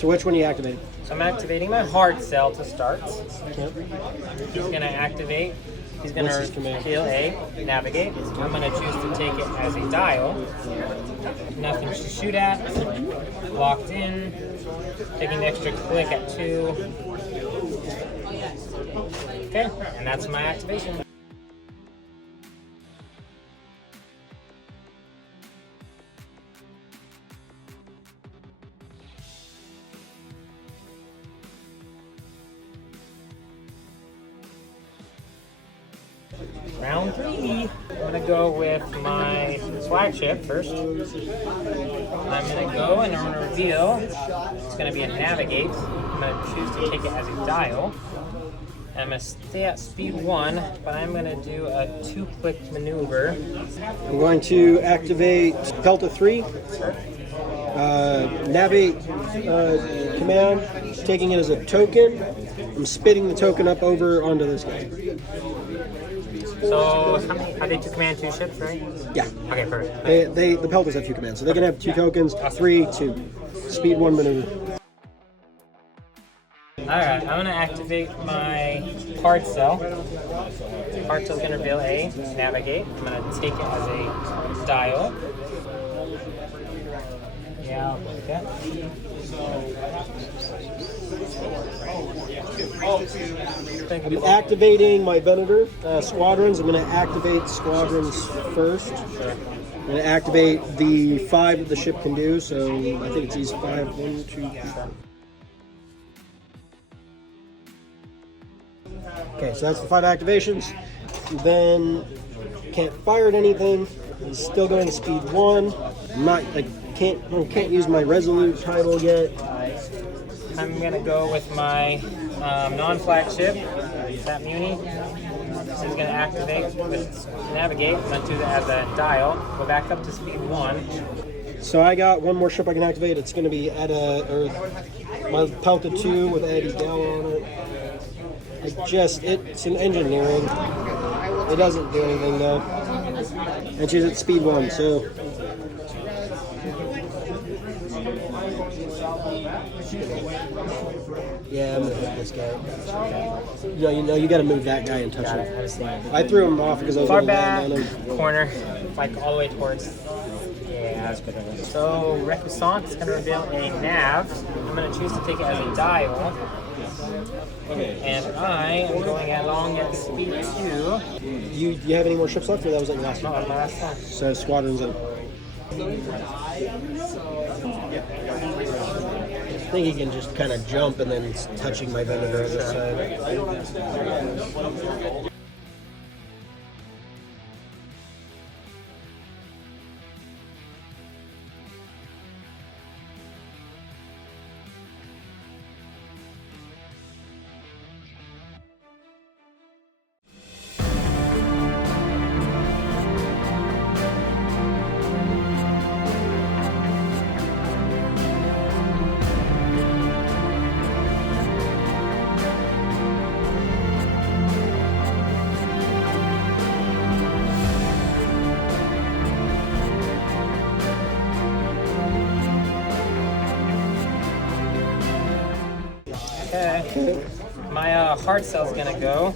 So which one are you activating? So I'm activating my hard cell to start. Yep. He's going to activate. He's going to reveal a navigate. I'm going to choose to take it as a dial. Nothing to shoot at. Locked in. Taking the extra click at 2. Okay, and that's my activation. Round 3. I'm gonna go with my flagship first. I'm gonna go and I'm gonna reveal. It's gonna be a navigate. I'm gonna choose to take it as a dial. I'm gonna stay at speed 1, but I'm gonna do a 2-click maneuver. I'm going to activate Delta 3. Navigate command, taking it as a token. I'm spitting the token up over onto this guy. So, are they 2 command 2 ships, right? Yeah. Okay, perfect. The Pelters have 2 commands, so they can have 2 tokens, 3, 2. Speed 1 maneuver. Alright, I'm going to activate my hard cell. Hard cell is going to reveal a navigate. I'm going to take it as a dial. Yeah, okay. I'm activating my Venator squadrons. I'm going to activate squadrons first. I'm going to activate the 5 that the ship can do, so I think it's these 5. 1, 2, 3. Okay, so that's the 5 activations. Then can't fire at anything. I'm still going to speed 1. I can't use my Resolute title yet. I'm gonna go with my non-flagship, that Muni. This is gonna activate with navigate. I'm gonna do that as a dial. Go back up to speed 1. So I got one more ship I can activate. It's gonna be my Pelta 2 with Eddie Dell on it. It's an engineering. It doesn't do anything though. And she's at speed 1, so. Yeah, I'm gonna hit this guy. You gotta move that guy and touch him. I threw him off because I was far gonna back land on him. corner, like all the way towards. Yeah, that's good. So Repuissant is gonna reveal a nav. I'm gonna choose to take it as a dial. And I am going along at speed 2. You have any more ships left, or that was like the last one? No, my last one. So squadrons in. I think he can just kind of jump and then it's touching my Venator on this side. Okay. My hard cell's gonna go.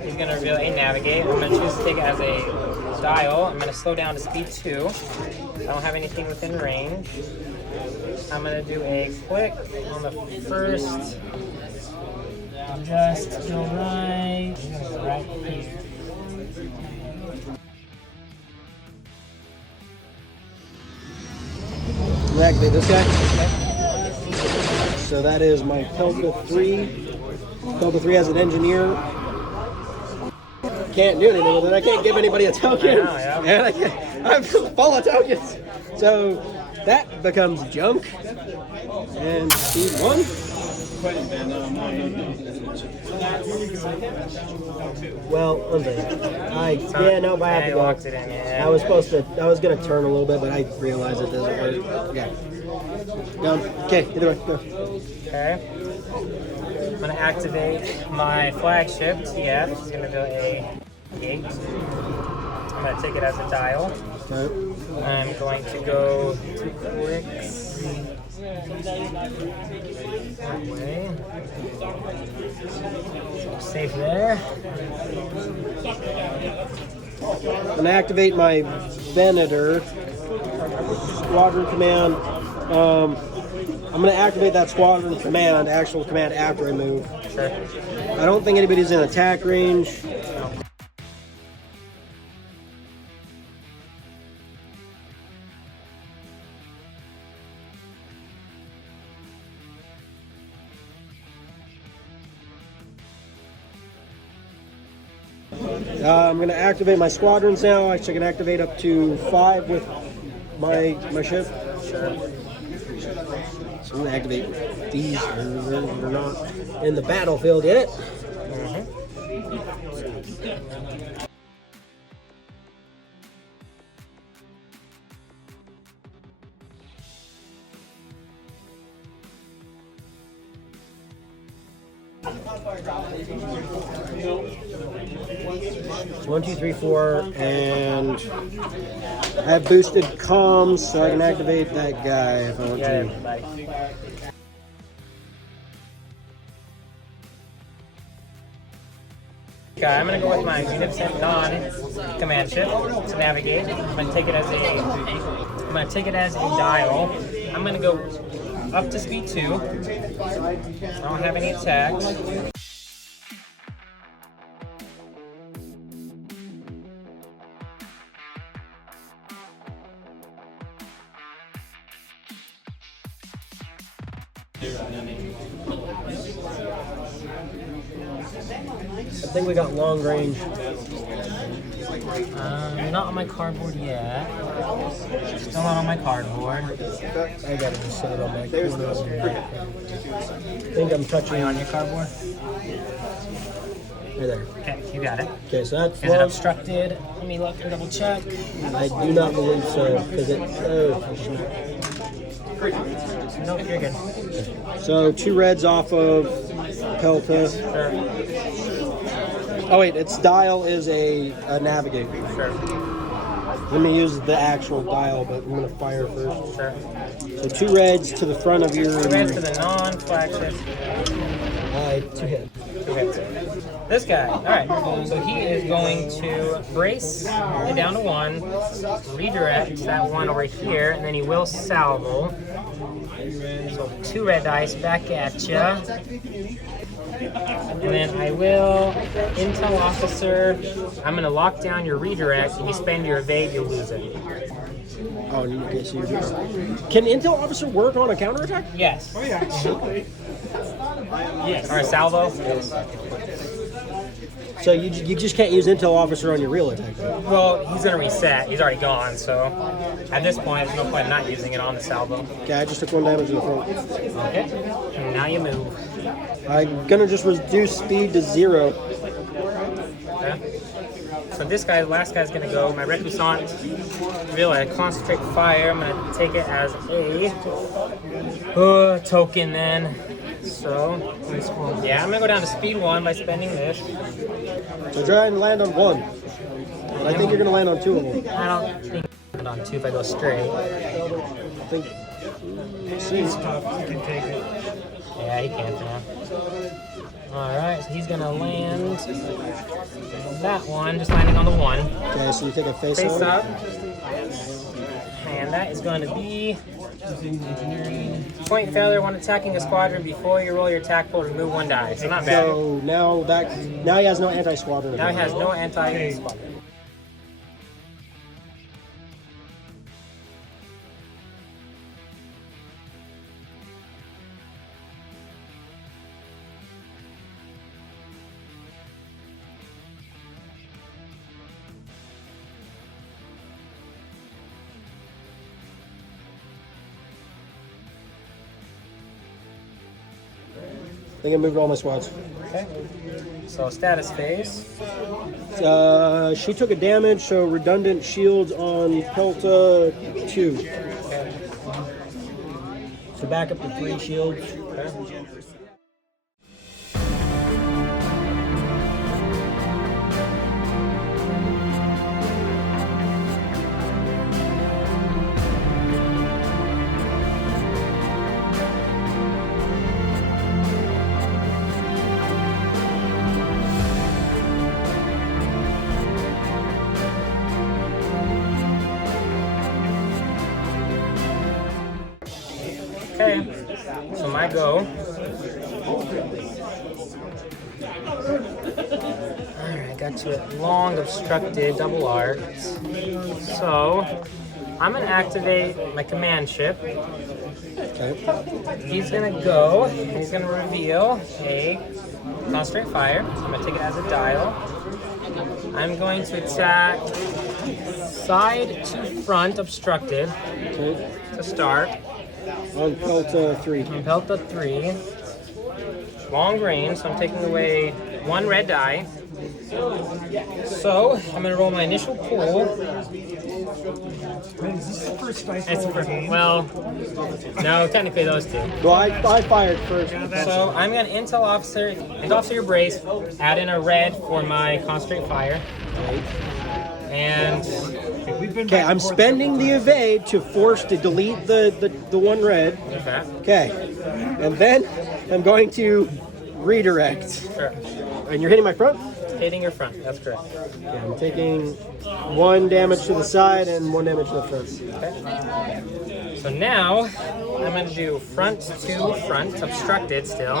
He's gonna reveal a navigate. I'm gonna choose to take it as a dial. I'm gonna slow down to speed 2. I don't have anything within range. I'm gonna do a click on the first. Just go right here. Activate this guy. So that is my Pelta 3. Pelta 3 has an engineer. Can't do anything with it. I can't give anybody a token. And I'm full of tokens. So that becomes junk. And speed 1. Well, one thing. I have to go. I was gonna turn a little bit, but I realized it doesn't work. Yeah. Down. Okay, either way, go. Okay. I'm gonna activate my flagship, TF. It's gonna do a gate. I'm gonna take it as a dial. Okay. I'm going to go 2 clicks. That way. So safe there. I'm gonna activate my Venator. Squadron command. I'm gonna activate that squadron command, actual command, after I move. Sure. I don't think anybody's in attack range. I'm going to activate my squadrons now. I can activate up to 5 with my ship. Sure. So I'm going to activate these. They're not in the battlefield yet. It's 1, 2, 3, 4, and I have boosted comms, so I can activate that guy if I want to. Okay, I'm gonna go with my Munificent non-command ship to navigate. I'm gonna take it as a dial. I'm gonna go up to speed 2. I don't have any attacks. I think we got long range. Not on my cardboard yet. Still not on my cardboard. I gotta just set it on my corner. I think I'm touching On your cardboard? right there. Okay, you got it. Okay, so that's Is it long. obstructed? Let me look and double check. I do not believe so, because it. No, you're good. So 2 reds off of Pelta. Sure. Oh wait, its dial is a navigate. Sure. Let me use the actual dial, but I'm gonna fire first. Sure. So 2 reds to the front of your. 2 reds to the non-flagship. 2 hits. 2 hits. This guy. All right. So he is going to brace it down to 1, redirect that 1 over here, and then he will salvo. So 2 red dice back at ya. And then I will intel officer. I'm gonna lock down your redirect. If you spend your evade, you'll lose it. Oh, okay, so can Intel Officer work on a counterattack? Yes. Oh yeah. Yes. Or a salvo. So you just can't use Intel Officer on your real attack. Well, he's gonna reset. He's already gone. So at this point, there's no point in not using it on the salvo. Okay, I just took 1 damage in the front. Okay. And now you move. I'm gonna just reduce speed to 0. Okay. So this guy, last guy's gonna go. My recusant, really, concentrate fire. I'm gonna take it as a token then. So yeah, I'm gonna go down to speed 1 by spending this. So try and land on 1. But I think you're gonna land on 2 of them. I don't think I'm on 2 if I go straight. I think. He's tough. He can take it. Yeah, he can't now. Alright, so he's gonna land that one, just landing on the 1. Okay, so you take a face Up. And that is going to be point failure when attacking a squadron. Before you roll your attack pool, remove 1 die. So not bad. So now he has no anti-squadron. Now he has no anti-squadron. I think I moved all my squads. Okay. So status phase. She took a damage, so redundant shields on Pelta 2. Okay. So back up to 3 shields. Okay. So my go. Alright, got you at long obstructed double arcs. So I'm gonna activate my command ship. Okay. He's gonna go, he's gonna reveal a concentrate fire. I'm gonna take it as a dial. I'm going to attack side to front obstructed Okay. to start. On Pelta 3. On Pelta 3. Long range, so I'm taking away 1 red die. So I'm gonna roll my initial pull. Wait, is this the first dice It's roll of the game? well, no, technically those two. Well, I fired first. So I'm gonna intel officer your brace, add in a red for my concentrate fire, and We've been Okay, back I'm and forth spending the evade to force to delete the 1 red. okay, Okay. And then I'm going to redirect. sure. And you're hitting my front? Hitting your front, that's correct. Okay, I'm taking 1 damage to the side and 1 damage to the front. Okay. So now I'm gonna do front to front, obstructed still.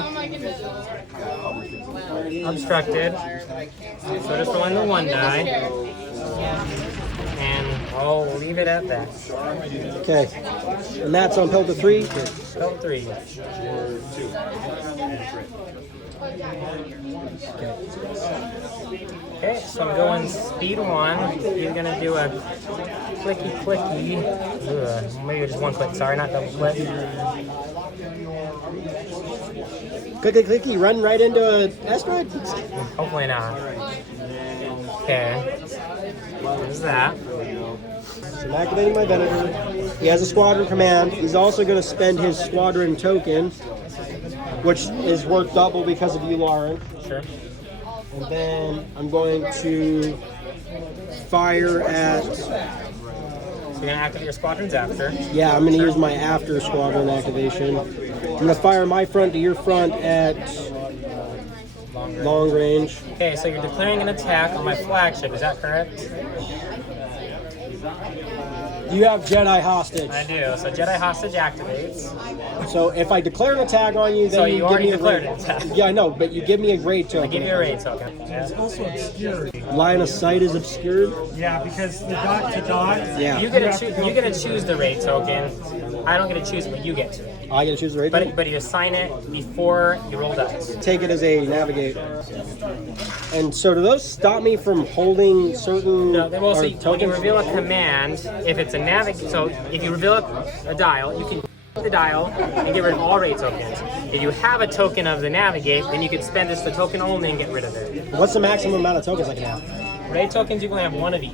Obstructed. So just rolling the 1 die. And I'll leave it at that. Okay. And that's on Pelta 3. Spell 3. Okay, so I'm going speed 1. He's gonna do a clicky. Ugh, maybe just 1 click. Sorry, not double click. Clicky, clicky, run right into an asteroid. Hopefully not. Okay. There's that. So I'm activating my Venator. He has a squadron command. He's also going to spend his squadron token, which is worth double because of you, Lauren. Sure. And then I'm going to fire at... So you're gonna activate your squadrons after. Yeah, I'm going to use my after squadron activation. I'm going to fire my front to your front at long range. Okay, so you're declaring an attack on my flagship. Is that correct? You have Jedi hostage. I do. So Jedi hostage activates. So if I declare an attack on you, then So you you give already me a declared grade. an attack. Yeah, I know, but you give me a grade token. I give you a raid token. It's also obscurity. Line of sight is obscured. Yeah, because the dot to dot. Yeah. You get to choose the raid token. I don't get to choose it, but you get to. I get to choose the raid token? But you assign it before you roll dice. Take it as a navigate. And so do those stop me from holding certain No, well, so or when you tokens? reveal a command, if it's a navigate, so if you reveal a dial, you can the dial and get rid of all raid tokens. If you have a token of the navigate, then you can spend just the token only and get rid of it. What's the maximum amount of tokens I can have? Raid tokens, you can have 1 of each.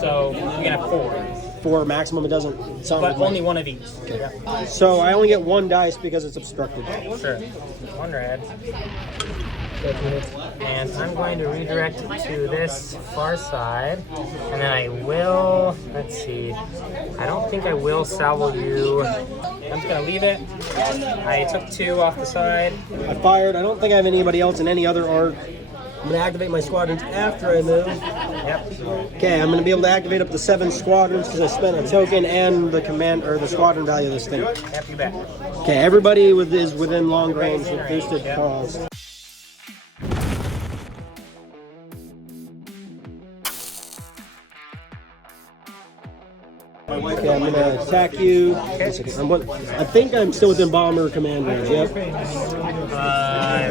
So you can have 4, 4 maximum, it doesn't sound but like only 1 of each. Yeah. So I only get 1 dice because it's obstructed. Sure. 1 red. And I'm going to redirect it to this far side. And then I will, let's see, I don't think I will salvo you. I'm just going to leave it. I took 2 off the side. I fired. I don't think I have anybody else in any other arc. I'm going to activate my squadrons after I move. Yep. Okay, I'm going to be able to activate up to 7 squadrons because I spent a token and the command or the squadron value of this thing. Yep, you bet. Okay, everybody is within long range with boosted Yep. calls. Okay, I'm going to attack you. I think I'm still within bomber command range. Yep.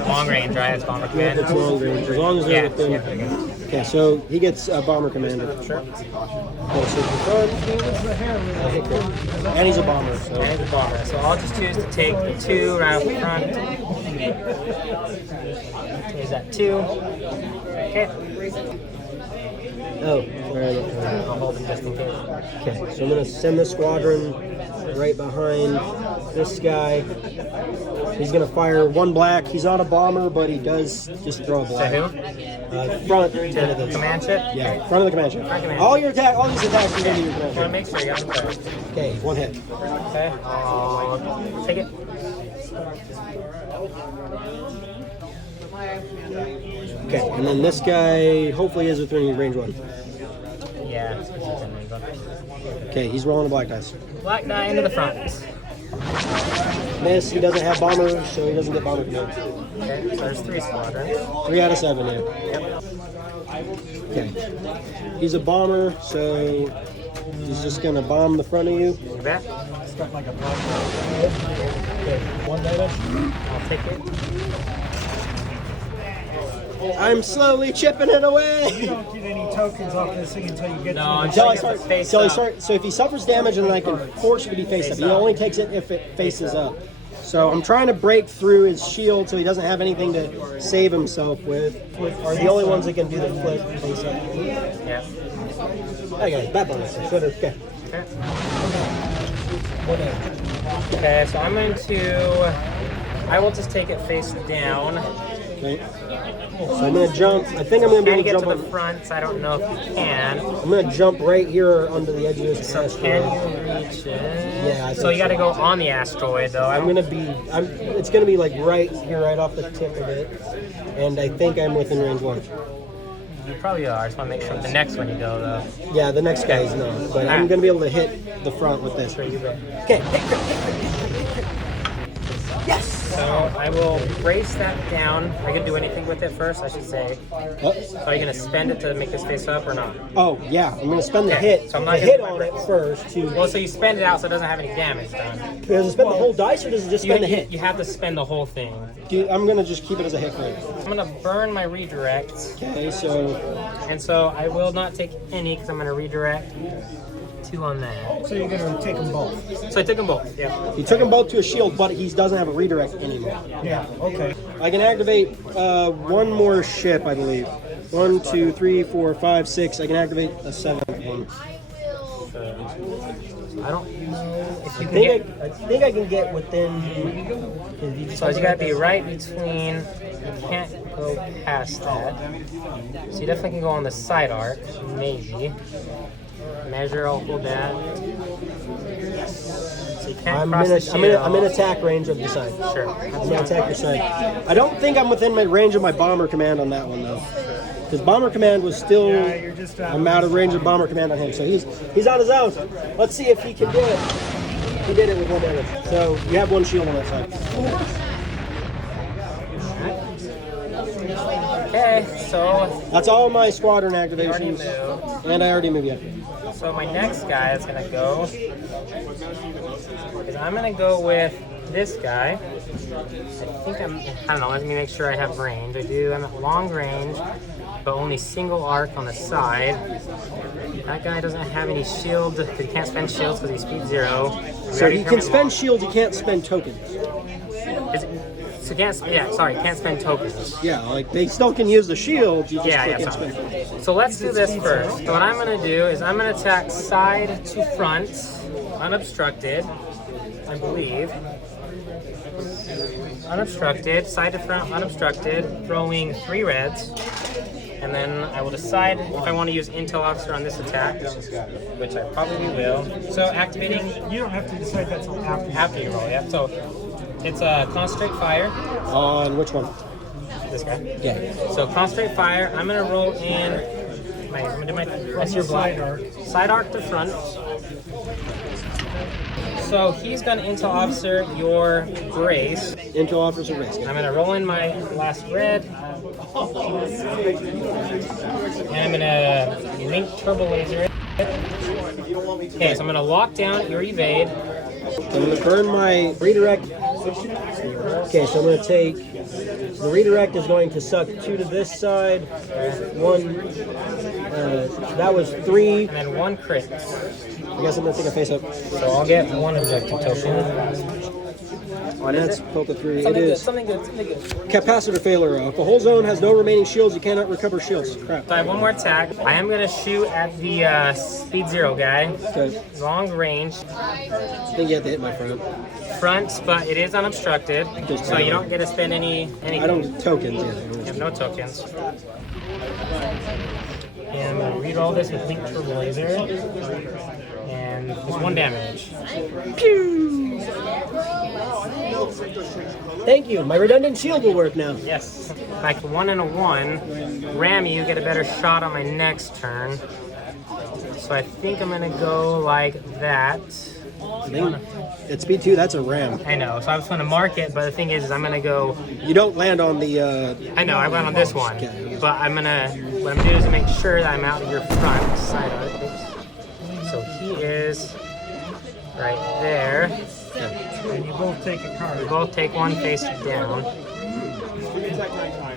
Long range, right? It's bomber Yep, command. it's long range. As long as they're Yeah, within. yeah. Okay, so he gets bomber commander. Sure. Okay, so and he's a bomber. So. And it's a bomber. So I'll just choose to take the 2 right off the front. Here's that 2. Okay. Oh, sorry. I'll hold them just in case. Okay, so I'm going to send the squadron right behind this guy. He's going to fire 1 black. He's not a bomber, but he does just throw a To black. who? Front To the command ship? Yeah, front of the command ship. Front command. All these attacks are going to be your command I want to ship. make sure you got them first. Okay, 1 hit. Okay. I'll take it. Okay, and then this guy hopefully is within range 1. Yeah. It's within range one. Okay, he's rolling a black dice. Black die into the front. Miss, he doesn't have bombers, so he doesn't get bomber command. Okay, so there's 3 squadrons. 3 out of 7, yeah. Yep. Okay. He's a bomber, so he's just gonna bomb the front of you. You bet. It's got like a block. Okay. 1 damage. I'll take it. I'm slowly chipping it away. You don't get any tokens off this thing until you get No, to the Until I Until you start, get face until I up. start. So if he suffers damage, and then I can force you to be face up. He up. only takes it if it faces up. So I'm trying to break through his shield so he doesn't have anything to save himself with. Are the only ones that can do the flip face up. Yeah. Okay, bad bonus. Okay. Okay. What else? Okay, so I'm going to. I will just take it face down. Okay. So I'm gonna jump. I think I'm gonna be Can able you to get jump to the on. front? So I don't know if you can. I'm gonna jump right here under the edge of this So asteroid. can you reach it? Yeah, I So think you got to go on the asteroid, though. I'm gonna be. It's gonna be like right here, right off the tip of it, and I think I'm within range 1. You probably are. I just want to make sure with the next one you go, though. Yeah, the next guy's not, but I'm gonna be able to hit the front with this. Sure, you go. Okay. So I will brace that down. Are you gonna do anything with it first? I should say. Oh, So are you gonna spend it to make this face up or not? oh, yeah, I'm gonna spend the Okay, hit. so I'm not the gonna hit put on my it first to. Well, so you spend it out so it doesn't have any damage done. Does it spend the whole dice or does it just spend the hit? You have to spend the whole thing. I'm gonna just keep it as a hit right. I'm gonna burn my redirect, Okay, so and so I will not take any because I'm gonna redirect 2 on that. So you're gonna take them both. So I took them both. Yeah. he took them both to a shield, but he doesn't have a redirect anymore. Yeah. Okay. I can activate 1 more ship, I believe. 1, 2, 3, 4, 5, 6. I can activate a 7th one. I don't know if you I can think get. I think I can get within. So you gotta be right between. You can't go past that. So you definitely can go on the side arc, maybe. Measure, I'll hold that. So you can't I'm cross in, the shield. I'm in attack range of the side. Sure. I'm gonna attack your side. I don't think I'm within my range of my bomber command on that one though, because bomber command was still. Yeah, you're just out. I'm out of range of bomber command on him, so he's on his own. Let's see if he can do it. He did it with 1 damage. So you have 1 shield on that side. Okay, so That's all my squadron you already activations, moved. and I already moved yet. So my next guy that's gonna go is I'm gonna go with this guy. I don't know, let me make sure I have range. I do, I'm at long range, but only single arc on the side. That guy doesn't have any shield, he can't spend shields because he's speed 0. So he can spend shields, he can't spend tokens. So can't spend tokens. Yeah, like they still can use the shield, you just Yeah, can't sorry. spend tokens. So let's do this first. So what I'm gonna do is I'm gonna attack side to front, unobstructed, I believe. Unobstructed, side to front, unobstructed, throwing 3 reds. And then I will decide if I want to use Intel Officer on this attack, which I probably will. So activating You don't have to decide that's after. after you roll, yeah. So it's a Concentrate Fire, On which one? this guy. Yeah. So Concentrate Fire, I'm gonna roll in I'm gonna do my that's your block. Side arc. Side arc to front. So he's gonna Intel Officer your Grace. Intel offers a risk. I'm gonna roll in my last red. And I'm gonna link Turbo Laser it. Okay, so I'm gonna lock down your evade. I'm going to burn my redirect. Okay, so I'm going to take. The redirect is going to suck 2 to this side. 1. That was 3. And then 1 crit. I guess I'm going to take a face up. So I'll get 1 objective token. What is That's it? Polka 3. It Something good, is something good, something good. capacitor failure. If the whole zone has no remaining shields, you cannot recover shields. Crap. So I have 1 more attack. I am gonna shoot at the speed 0 guy. Okay. Long range. I think you have to hit my front. Front, but it is unobstructed. So you don't get to spend any I don't get tokens. You Yeah. have no tokens. And I'm gonna reroll this with Link Turbo Laser. And there's 1 damage. Thank you. My redundant shield will work now. Yes. Like 1 and a 1. Ram you, get a better shot on my next turn. So I think I'm gonna go like that. I think at speed 2, that's a ram. I know, so I was going to mark it, but the thing is I'm going to go... You don't land on the... I know, I went on this one, Okay. but what I'm going to do is make sure that I'm out of your front side of it. So he is right there. And you both take a card. We both take one face down.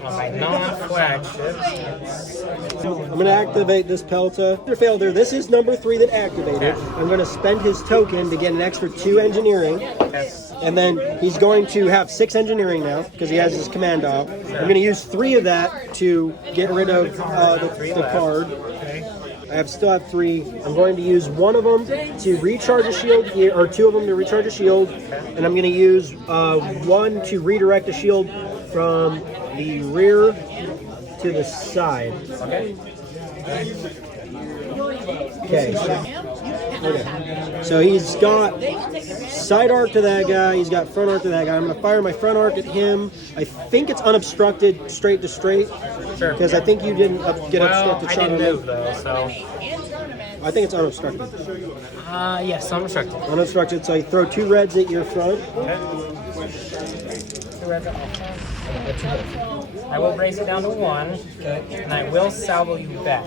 On my non-flagships. I'm going to activate this Pelta. Failed there. This is number 3 that activated. Okay. I'm going to spend his token to get an extra 2 engineering. Yes. And then he's going to have 6 engineering now because he has his command dial. I'm going to use 3 of that to get rid of the card. Okay. I still have 3. I'm going to use 1 of them to recharge a shield, or 2 of them to recharge a shield. And I'm going to use 1 to redirect a shield from the rear to the side. Okay. Okay. So he's got side arc to that guy. He's got front arc to that guy. I'm going to fire my front arc at him. I think it's unobstructed, straight to straight. Sure. Because I think you didn't get Well, obstructed I shot didn't on him. move though, so... I think it's unobstructed. Yes, I'm obstructed. Unobstructed, so you throw 2 reds at your front. Okay. I will raise it down to 1, and I will salvo you back.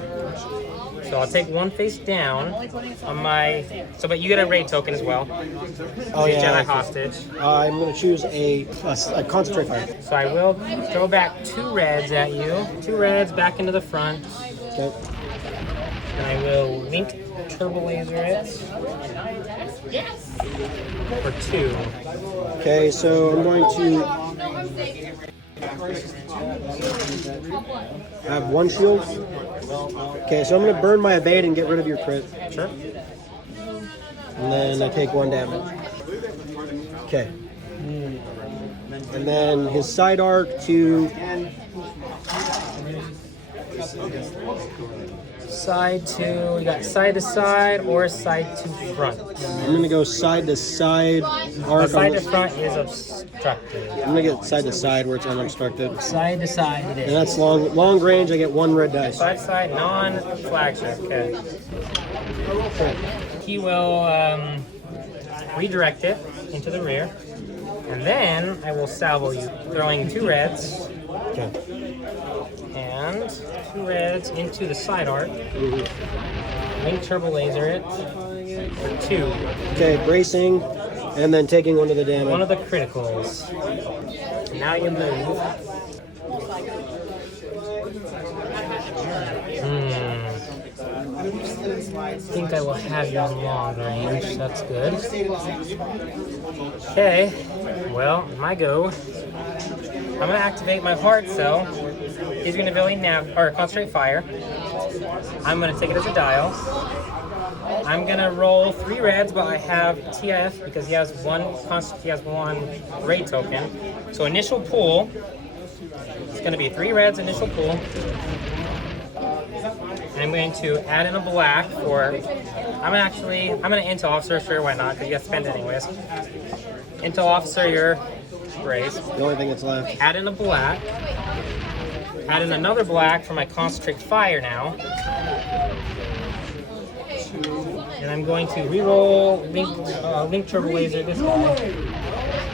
So I'll take 1 face down on my... So, but you get a raid token as well. Oh, yeah. Jedi hostage. I'm going to choose a concentrate fire. So I will throw back 2 reds at you. 2 reds back into the front. Okay. And I will link turbo laser it for 2. Okay, so I'm going to have 1 shield. Okay, so I'm going to burn my evade and get rid of your crit. Sure. And then I take 1 damage. Okay. And then his side arc to... Side to, you got side to side or side to front. I'm going to go side to side arc. Side to front is obstructed. I'm going to get side to side where it's unobstructed. Side to side it And is. that's long range. I get 1 red dice. Side to side, non-flagship. Okay. He will redirect it into the rear. And then I will salvo you, throwing 2 reds. Okay. And 2 reds into the side arc. Link turbo laser it for 2. Okay, bracing, and then taking 1 of the damage. 1 of the criticals. Now you move. I think I will have you in long range. That's good. Okay. Well, my go. I'm gonna activate my heart cell. He's gonna go concentrate fire. I'm gonna take it as a dial. I'm gonna roll 3 reds, but I have TIF because he has 1 raid token. So initial pool. It's gonna be 3 reds initial pool. And I'm going to add in a black for. I'm gonna intel officer. Sure, why not? Because you have to spend it anyways. Intel officer, you're braced. The only thing that's left. Add in a black. Add in another black for my concentrate fire now. And I'm going to re-roll link turbo laser this guy.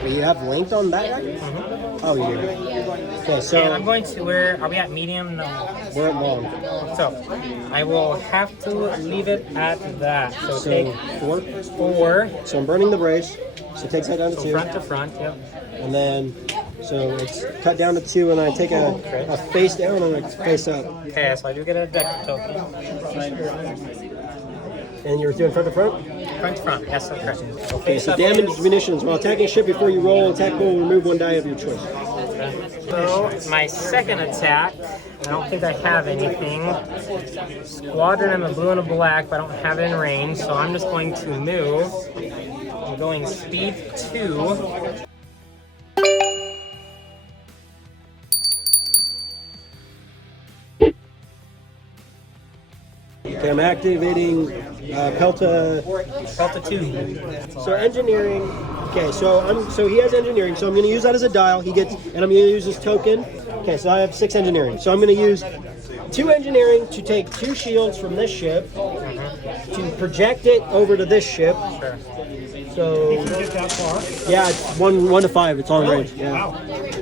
You have linked on that guy? Oh, you do. Okay, so And I'm going to, are we at medium? No. we're at long. So I will have to leave it at that. So take 4. 4. So I'm burning the brace. So it takes that down to 2. Front to front, yep. And then, so it's cut down to 2, and I take a face down and a face up. Okay, so I do get a deck token. And you're doing front to front? Front to front, yes, that's correct. Okay, so damage munitions. While attacking a ship before you roll an attack roll, remove 1 die of your choice. So my second attack, I don't think I have anything. Squadron in the blue and a black, but I don't have it in range, so I'm just going to move. I'm going speed 2. Okay, I'm activating Pelta. Delta 2. So engineering. Okay, so he has engineering, so I'm going to use that as a dial. He gets, and I'm going to use his token. Okay, so I have 6 engineering. So I'm going to use 2 engineering to take 2 shields from this ship to project it over to this ship. Sure. So You can get that far. yeah, it's 1 to 5. It's on range. Yeah. Wow.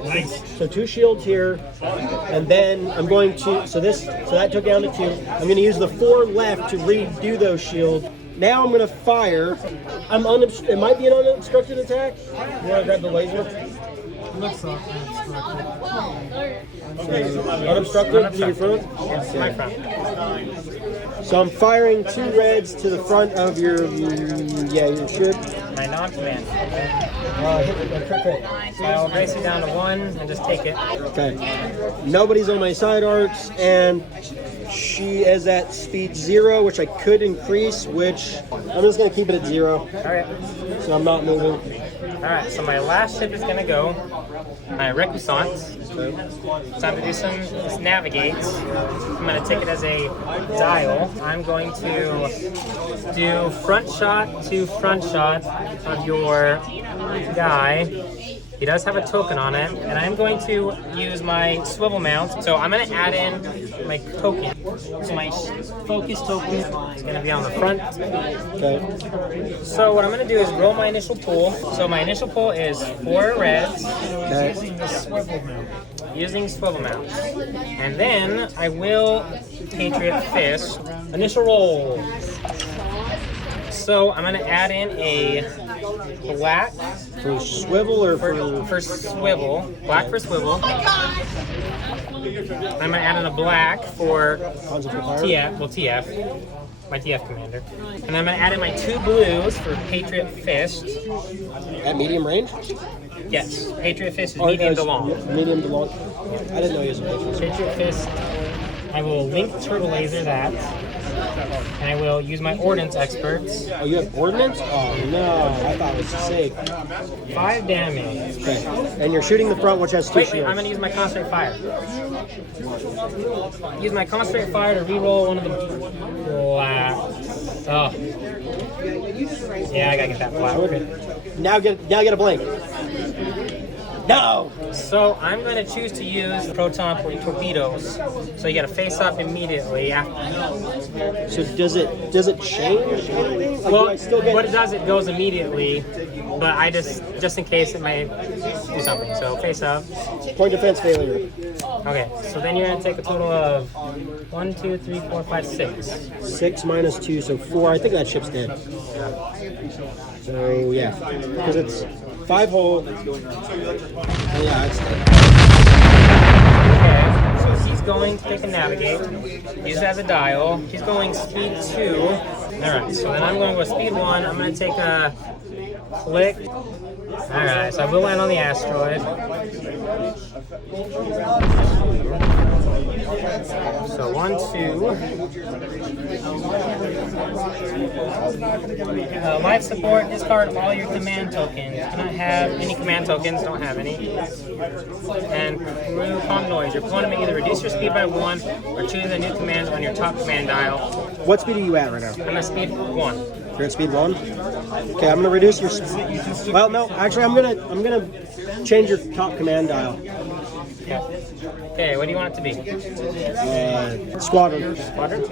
Nice. So 2 shields here, and then I'm going to so that took down to 2. I'm going to use the 4 left to redo those shields. Now I'm going to fire. It might be an unobstructed attack. You want to grab the laser? Looks like Unobstructed to your front. Yes, my front. So I'm firing 2 reds to the front of your your ship. My non-command. Hit. So I'll race it down to 1 and just take it. Okay. Nobody's on my side arcs, and she is at speed 0, which I could increase, which I'm just going to keep it at 0. Alright. So I'm not moving. Alright, so my last ship is gonna go. My Recuissance. Time to do some navigates. I'm gonna take it as a dial. I'm going to do front shot to front shot of your guy. He does have a token on it, and I'm going to use my swivel mount. So I'm going to add in my token. So my focus token is going to be on the front. Okay. So what I'm going to do is roll my initial pull. So my initial pull is 4 reds Okay. using swivel mount. And then I will Patriot Fist. Initial roll. So I'm going to add in a black For swivel or for swivel, black for swivel. I'm gonna add in a black for concept fire? TF, my TF commander. And I'm gonna add in my 2 blues for Patriot Fist. At medium range? Yes, Patriot Fist is medium to long. Medium to long. I didn't know he was a Patriot. Patriot Fist, I will link turbo laser that. And I will use my ordnance experts. Oh, you have ordnance? Oh no, I thought it was safe. 5 damage. Okay. And you're shooting the front, which has 2 Wait, shields. I'm gonna use my concentrate fire. Use my concentrate fire to re-roll one of the blacks. Oh. Yeah, I gotta get that black. Okay. Now get a blank. No! So I'm going to choose to use proton torpedoes. So you got to face up immediately after. So does it change anything? Like, Well, do I still get what it does, it goes immediately. But I just in case it may do something. So face up. point defense failure? Okay. So then you're going to take a total of 1, 2, 3, 4, 5, 6. 6 minus 2, so 4. I think that ship's dead. So yeah, because it's 5 hull. Yeah, it's dead. Okay. So he's going to take a navigate. Use it as a dial. He's going speed 2. Alright, so then I'm going to go speed 1. I'm going to take a click. Alright, so I will land on the asteroid. So 1, 2. Life support, discard all your command tokens. Cannot have any command tokens, don't have any. And crew pump noise. Your opponent may either reduce your speed by 1 or choose a new command on your top command dial. What speed are you at right now? I'm at speed 1. You're at speed 1. Okay, I'm gonna reduce your. Well, no, actually, I'm gonna change your top command dial. Yeah. Okay, what do you want it to be? Squadron. Squadron?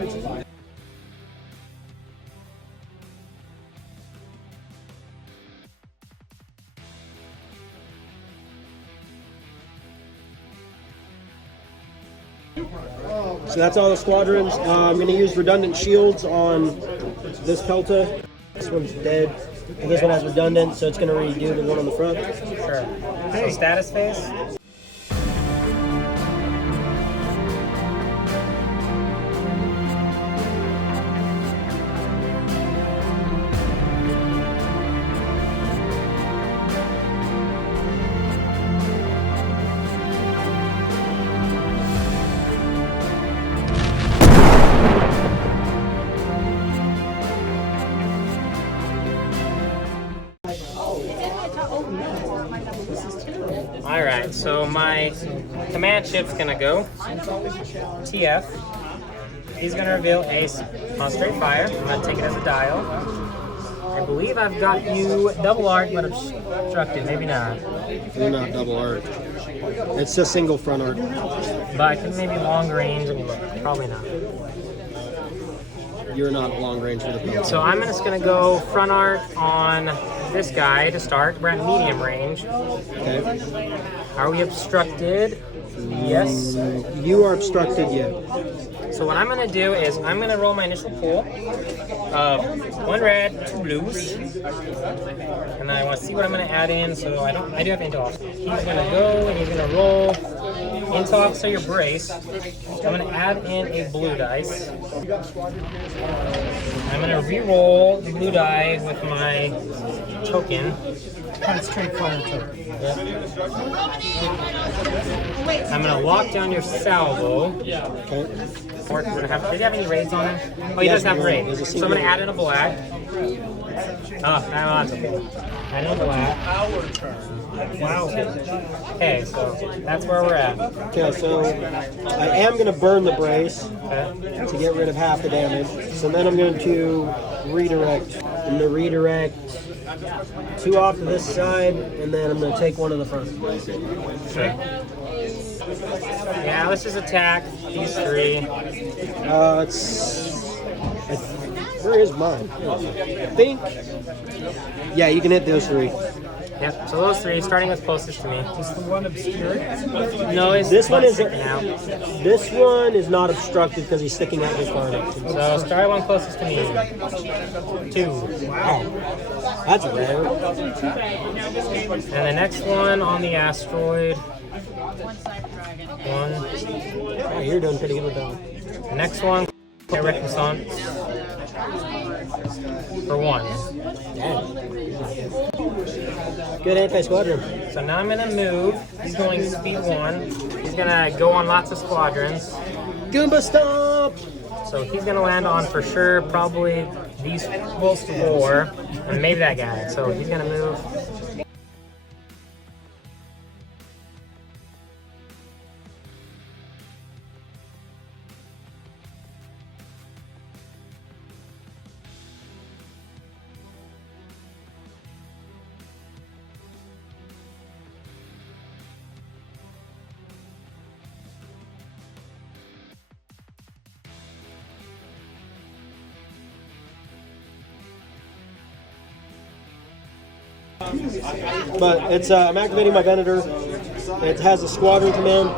So that's all the squadrons. I'm going to use redundant shields on this Pelta. This one's dead. And this one has redundant, so it's going to redo the one on the front. Sure. So status phase? Alright, so my command ship's gonna go TF. He's gonna reveal a concentrate fire. I'm gonna take it as a dial. I believe I've got you double arc but obstructed, maybe not. You're not double arc. It's just single front arc. But I think maybe long range, let me look, probably not. You're not long range for the Pelta. So I'm just gonna go front arc on this guy to start. We're at medium range. Okay. Are we obstructed? Yes. You are obstructed yet. So what I'm gonna do is I'm gonna roll my initial pool of 1 red, 2 blues, and I want to see what I'm gonna add in. So I do have intel. He's gonna go and he's gonna roll intel officer your brace. I'm gonna add in a blue dice. I'm gonna re-roll the blue die with my token. Kind of straight fire token. Yep. I'm gonna lock down your salvo. Okay. Or does it have, does he have any raids on him? Oh, he does have raids. So I'm gonna add in a black. Oh, that's okay. Add in a black. Wow. Okay, so that's where we're at. Okay, so I am going to burn the brace Okay. to get rid of half the damage. So then I'm going to redirect. I'm going to redirect 2 off to this side, and then I'm going to take 1 to the front. Sure. Yeah, let's just attack these 3. Where is mine? I think. Yeah, you can hit those 3. Yep, so those 3, starting with closest to me. Is the one obscured? No, it's This one is now. This one is not obstructed because he's sticking out his far enough. So start one closest to me. 2. Wow, that's rare. And the next one on the asteroid. 1. Oh, you're doing pretty good with that one. The next one, Reconnaissance. For 1. Good anti-squadron. So now I'm gonna move. He's going speed 1. He's gonna go on lots of squadrons. Goomba stomp! So he's gonna land on for sure, probably these close to 4, and maybe that guy. So he's gonna move. But it's I'm activating my Venator. It has a squadron command.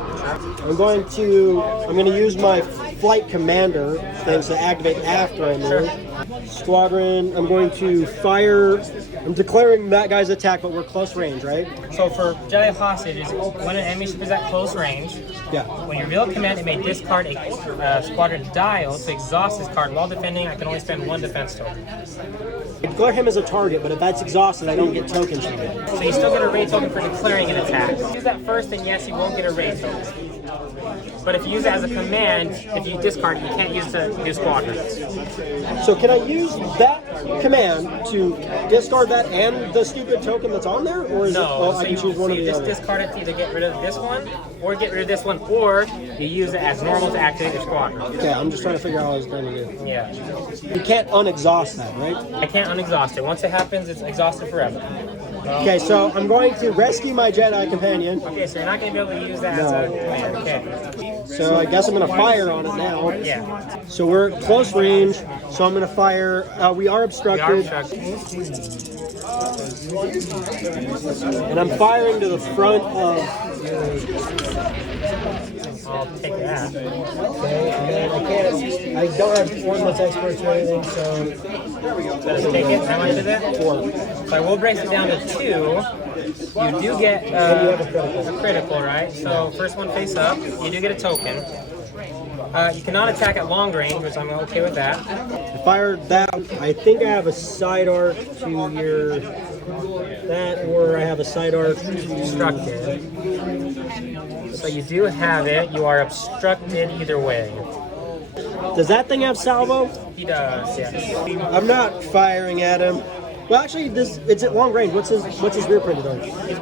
I'm going to use my flight commander things to activate after I move. Squadron. I'm going to fire. I'm declaring that guy's attack, but we're close range, right? So for Jedi hostages, when an enemy ship is at close range, Yeah. when you reveal a command, it may discard a squadron dial to exhaust this card. While defending, I can only spend 1 defense token. I declare him as a target, but if that's exhausted, I don't get tokens from it. So you still get a raid token for declaring an attack. If you use that first, then yes, you won't get a raid token. But if you use it as a command, if you discard it, you can't use it to do squadrons. So can I use that command to discard that and the stupid token that's on there, or is it? No, Oh, so I can you, choose one so of you the just other. discard it to either get rid of this one, or get rid of this one, or you use it as normal to activate your squadron. Okay, I'm just trying to figure out what I was trying to do. Yeah. You can't unexhaust that, right? I can't unexhaust it. Once it happens, it's exhausted forever. Okay, so I'm going to rescue my Jedi companion. Okay, so you're not going to be able to use that as a command. Okay. So I guess I'm going to fire on it now. Yeah. So we're at close range, so I'm going to fire. We are We are obstructed, obstructed. and I'm firing to the front of. I'll take that. Okay, and then I don't have ordnance experts or anything, so Let's take it. How much is it? 4. So I will brace it down to 2. You do get a critical, right? So first one face up. You do get a token. You cannot attack at long range, which I'm okay with that. I fired that. I think I have a side arc to your that, or I have a side arc to Obstructed. So you do have it. You are obstructed either way. Does that thing have salvo? He does, yes. I'm not firing at him. Well, actually, it's at long range. What's his rear printed on? He's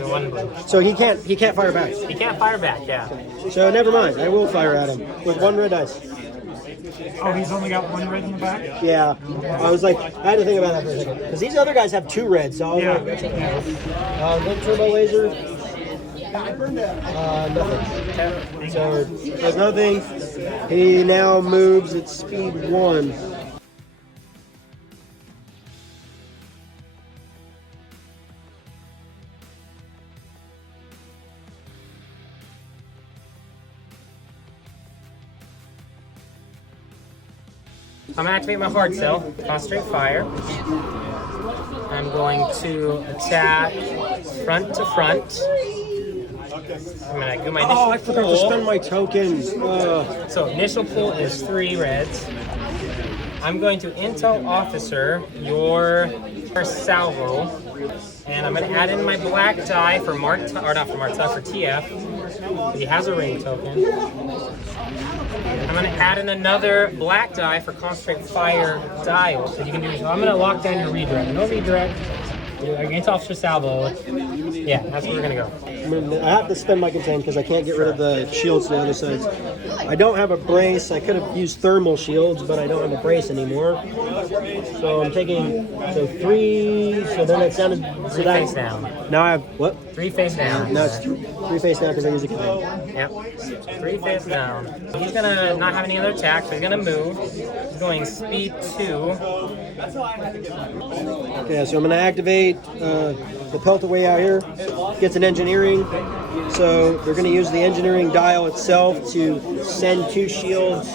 a 1 blue. So he can't fire back. He can't fire back, yeah. So never mind. I will fire at him with 1 red dice. Oh, he's only got 1 red in the back? Yeah, I was like, I had to think about that for a second because these other guys have 2 reds. So I was Yeah. like, good turbo laser. Nothing. So there's nothing. He now moves at speed 1. I'm gonna activate my hard cell, concentrate fire. I'm going to attack front to front. I'm gonna do my initial Oh, I forgot to pull. spend my tokens. So initial pull is 3 reds. I'm going to intel officer your salvo, and I'm going to add in my black die for for TF. He has a ring token. I'm going to add in another black die for concentrate fire dial. So you can do. So I'm going to lock down your redirect. No redirect. Against officer salvo. Yeah, that's where we're going to go. I have to spend my contain because I can't get rid of the shields to the other sides. I don't have a brace. I could have used thermal shields, but I don't have a brace anymore. So I'm taking 3. So then it's down to 3 face down. Now I have what? 3 face down. No, it's 3 face down because I use a command. Yep. 3 face down. He's gonna not have any other attacks, so he's gonna move. He's going speed 2. Okay, so I'm going to activate the pelt away out here. Gets an engineering. So they're going to use the engineering dial itself to send 2 shields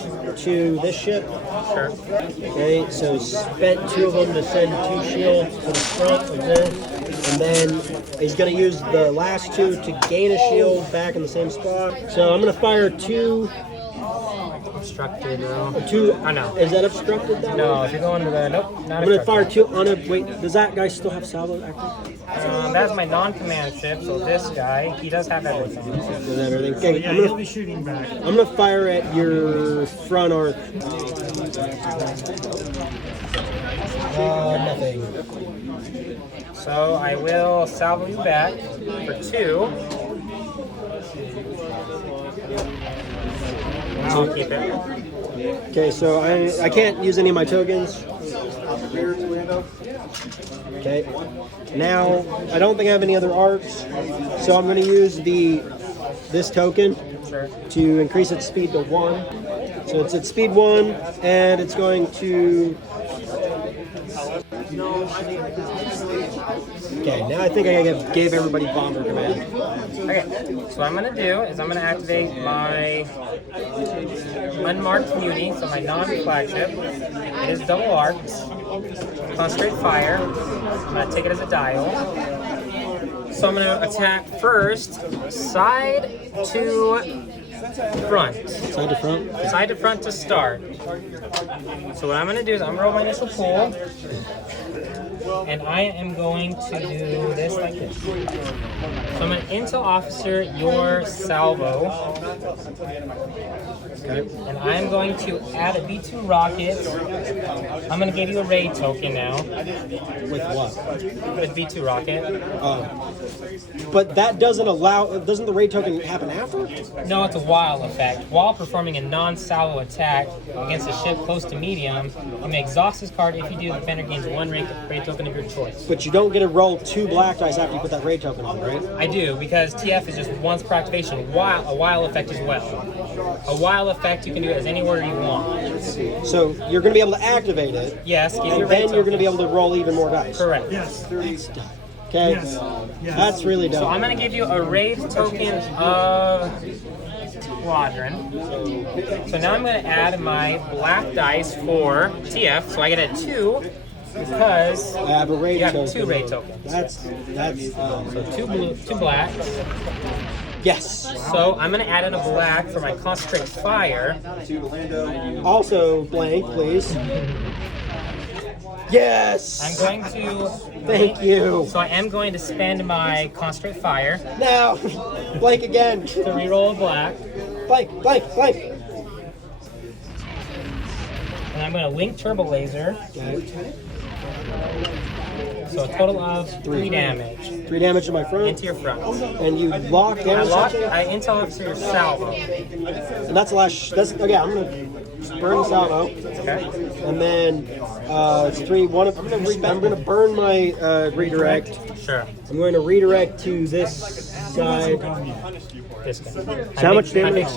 to this ship. Sure. Okay, so spent 2 of them to send 2 shields to the front of this. And then he's going to use the last 2 to gain a shield back in the same spot. So I'm going to fire 2. Obstructed, no. 2. Oh, no. Is that obstructed though? No, if you're going to the... Nope, not I'm going to fire obstructed. 2 on a... Wait, does that guy still have salvo active? That's my non-command ship, so this guy, he does have everything. Does everything? So Okay, yeah, I'm he'll gonna, be shooting back. I'm gonna fire at your front arc. Nothing. So I will salvo you back for 2. I'll keep it. Okay, so I can't use any of my tokens. Okay. Now I don't think I have any other arcs, so I'm going to use this token Sure. to increase its speed to 1. So it's at speed 1, and it's going to. Okay, now I think I gave everybody bomber command. Okay, so what I'm going to do is I'm going to activate my unmarked muty, so my non-flagship. It is double arced. Concentrate fire. I'm going to take it as a dial. So I'm going to attack first, side to front. Side to front. Side to front to start. So what I'm going to do is I'm going to roll my initial pull. And I am going to do this like this. So I'm going to intel officer your salvo. Okay. And I'm going to add a B2 rocket. I'm going to give you a raid token now. With what? With B2 rocket. But that doesn't allow. Doesn't the raid token happen after? No, it's a while effect. While performing a non-salvo attack against a ship close to medium, you may exhaust this card. If you do, the defender gains 1 raid token of your choice. But you don't get to roll 2 black dice after you put that raid token on, right? I do, because TF is just once per activation, a while effect as well. A while effect, you can do it as any order you want. So you're going to be able to activate it, Yes, give and your then raid you're going to be tokens. able to roll even more dice. Correct. Yes. Okay, Yes. Yes. that's really So I'm dumb. going to give you a raid token of Squadron. So now I'm going to add my black dice for TF, so I get a 2 because I have a raid you have token. 2 raid tokens. That's So 2 blue, 2 black. yes. So I'm going to add in a black for my concentrate fire. Also blank, please. Yes. I'm going to Thank you. So I am going to spend my concentrate fire Now, blank again. to reroll a black, Blank, blank, blank. and I'm going to link turbo laser. Okay. So a total of 3 damage 3 damage to my front, into your front. and you lock I down lock. something. I intel officer your salvo. And that's the last. That's okay. I'm gonna burn the salvo, Okay. and then it's 3. I'm gonna burn my redirect. Sure. I'm going to redirect to this side. this guy. So how much damage?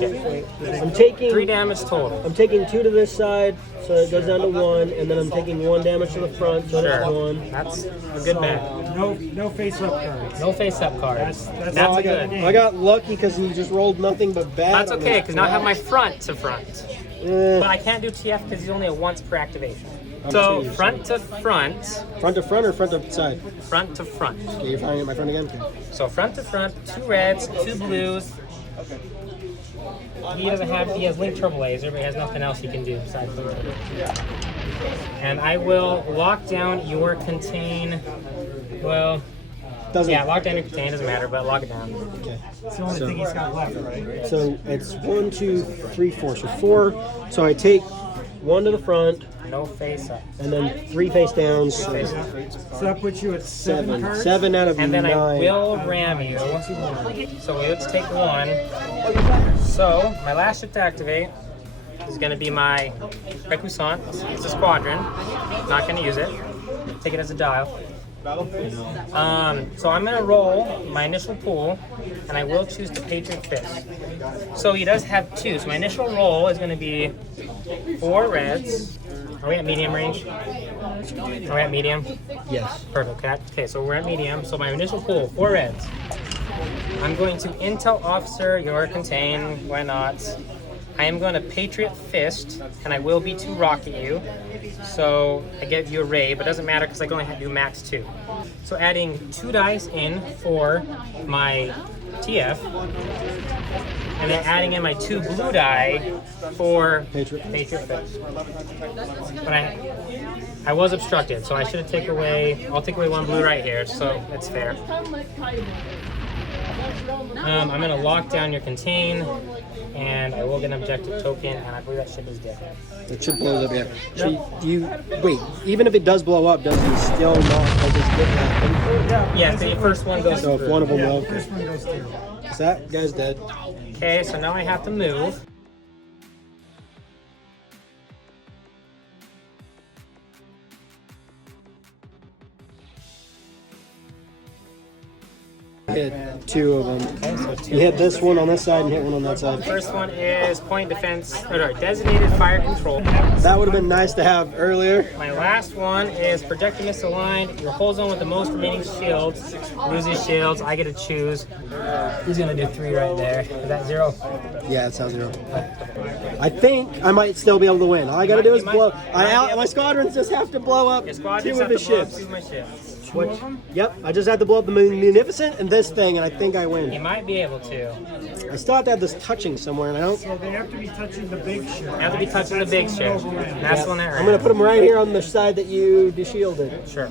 I'm taking 3 damage total. I'm taking 2 to this side, so it goes down to 1, and then I'm taking 1 damage to the front, so that's Sure. 1. That's a good bet. No face-up cards. No face-up cards. That's That's I a good. I got lucky because he just rolled nothing but bad. That's on okay, this because now I have my front to front. Eh, But I can't do TF because he's only a once per activation. I'm So serious. front to front, front to front or front to side? front to front. Okay, you're firing at my front again? Okay. So front to front, 2 reds, 2 blues. He has Link Turbo Laser, but he has nothing else he can do besides Link Turbo. And I will lock down your contain. Well, Doesn't. yeah, lock down your contain, doesn't matter, but lock it down. Okay. It's the only thing he's got left, right? So it's 1, 2, 3, 4. So 4. So I take 1 to the front, No face up. and then 3 face downs. So So that puts you at 7 cards. 7 out of And then 9. I will ram you. So let's take 1. So my last ship to activate is going to be my Recusant. It's a Squadron. Not going to use it. Take it as a dial. So I'm going to roll my initial pool, and I will choose to Patriot Fist. So he does have 2. So my initial roll is going to be 4 reds. Are we at medium range? Are we at medium? Yes. Perfect. Okay, so we're at medium. So my initial pool, 4 reds. I'm going to Intel Officer your contain. Why not? I am going to Patriot Fist, and I will B2 rocket you. So I give you a ray, but it doesn't matter because I can only do max 2. So adding 2 dice in for my TF, and then adding in my 2 blue die for Patriot. Fist. But I was obstructed, so I should have taken away. I'll take away 1 blue right here, so it's fair. I'm gonna lock down your contain, and I will get an objective token, and I believe that ship is dead. The chip blows up, yeah. So you wait. Even if it does blow up, does he still not like just get that? Yeah, so the first one goes So if through. one of them will, First one goes through. that guy's dead. Okay, so now I have to move. Hit 2 of them. Okay, so 2. You hit this one on this side and hit one on that side. First one is point defense, or no, designated fire control. That would have been nice to have earlier. My last one is projectile misaligned. Your whole zone with the most remaining shields loses shields. I get to choose. He's gonna do 3 right there. Is that 0? Yeah, it sounds 0. I think I might still be able to win. All I gotta do is You might- blow. you might be able My to- squadrons just have to blow up Your 2 squadrons of have his to blow up ships. 2 of my ships. Which, yep, I just had to blow up the Munificent and this thing, and I think I You win. might be able to. I still have to have this touching somewhere, and I don't. So they have to be touching the big ship. You have to be touching the big ship. That's the one that I'm gonna put them right here on the side that you de-shielded. Sure.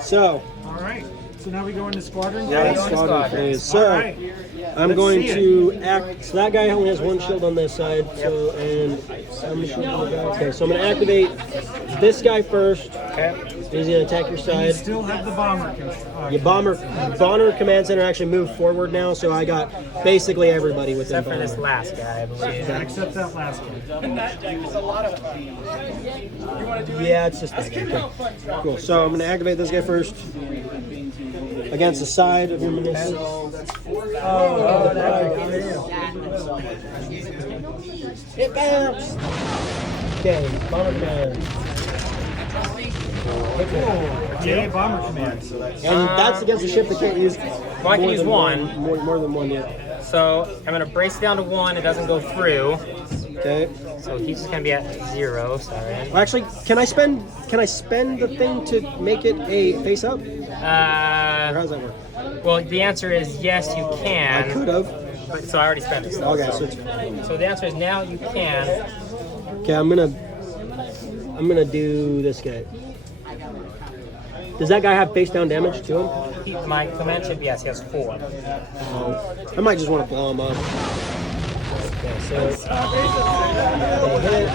So All right. So now we go into squadron. Yeah, phase? we go into squadron squadron. phase. So All right. I'm Let's going see to act. So that guy only has 1 shield on this side. So and how many shields do I got? Okay, so I'm gonna activate this guy first. Okay. He's gonna attack your You side. still have the bomber. Your bomber command center actually moved forward now, so I got basically everybody within Except for this bomber. last guy, I believe. Except that last one. Yeah, it's just that guy. Okay. Cool. So I'm gonna activate this guy first against the side of your munificent. It bounced. Okay, bomber command. Yeah, bomber command. And that's against a ship that can't use. Well, I can more use than one. More than one yet. So I'm gonna brace it down to 1. It doesn't go through. Okay. So he's just gonna be at 0. Sorry. Well, actually, can I spend the thing to make it a face up? Or how does that work? Well, the answer is yes, you I can. could have. But, so I already spent it. Okay, So, so the answer is now you can. Okay, I'm gonna do this guy. Does that guy have face down damage to him? My command chip, yes, he has 4. I might just want to blow him up. Okay, so they hit.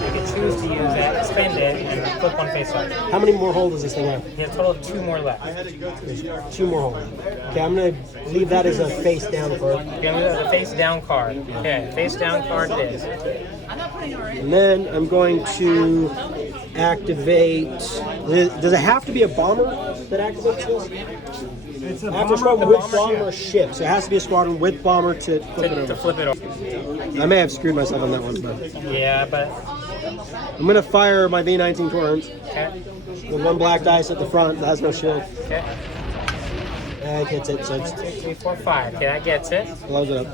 You can choose to use it, spend it, and flip 1 face up. How many more holes does this thing have? You have a total of 2 more left. There's 2 more holes. Okay, I'm gonna leave that as a face down card. You're gonna use it as a face down card. Okay, face down card it is. And then I'm going to activate. Does it have to be a bomber that activates this? It's a I have to bomber squadron or with bomber or ship. So it has to be a squadron with bomber to flip it To over. flip it over. I may have screwed myself on that one, but Yeah, but I'm gonna fire my V-19 Torrent okay. with one black dice at the front that has no shield. Okay. It hits it, so it 1, 2, 3, 4, 5. Okay, that gets it. blows it up.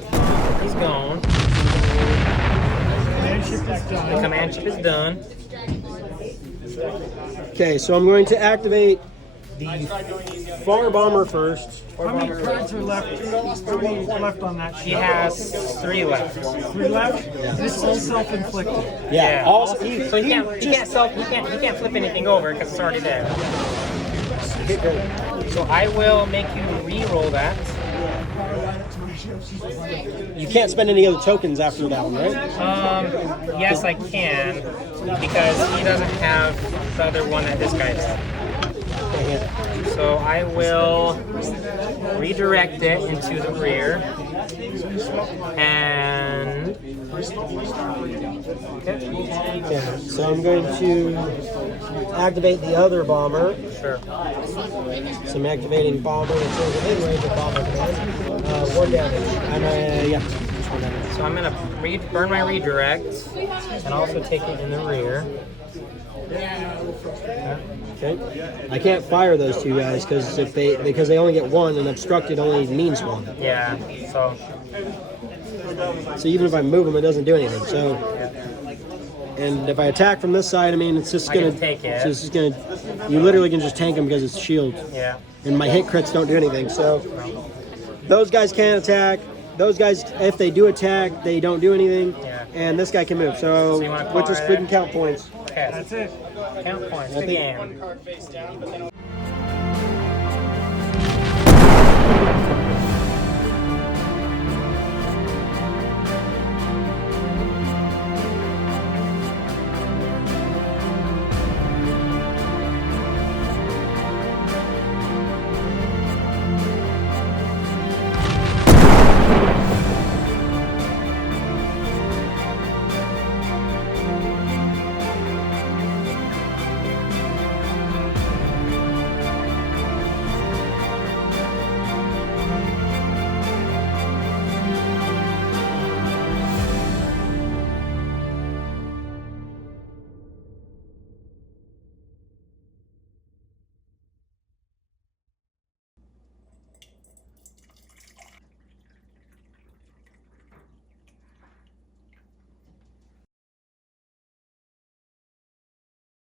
He's gone. Command ship is The done. command ship is done. Okay, so I'm going to activate the far bomber first. How many cards are left? How many left on that He ship? has 3 left. 3 left? This is all self-inflicted. Yeah. Also, So he can't flip anything over because it's already there. So I will make you re-roll that. you can't spend any other tokens after that one, right? Yes, I can because he doesn't have the other one that this guy does. So I will redirect it into the rear and Okay, so I'm going to activate the other bomber. sure. So I'm activating bomber. It's a mid-range of bomber command. 1 damage. And yeah, just 1 damage. So I'm gonna burn my redirect and also take it in the rear. Okay. I can't fire those two guys because they only get 1 and obstructed only means 1. Yeah. So even if I move them, it doesn't do anything. So, and if I attack from this side, I mean, it's just I gonna can take it. So it's just gonna. You literally can just tank them because it's shield, Yeah. and my hit crits don't do anything. So those guys can't attack. Those guys, if they do attack, they don't do anything. Yeah. And this guy can move. So you wanna we call just right we there? can count points. Okay. That's it. Count points. Good game.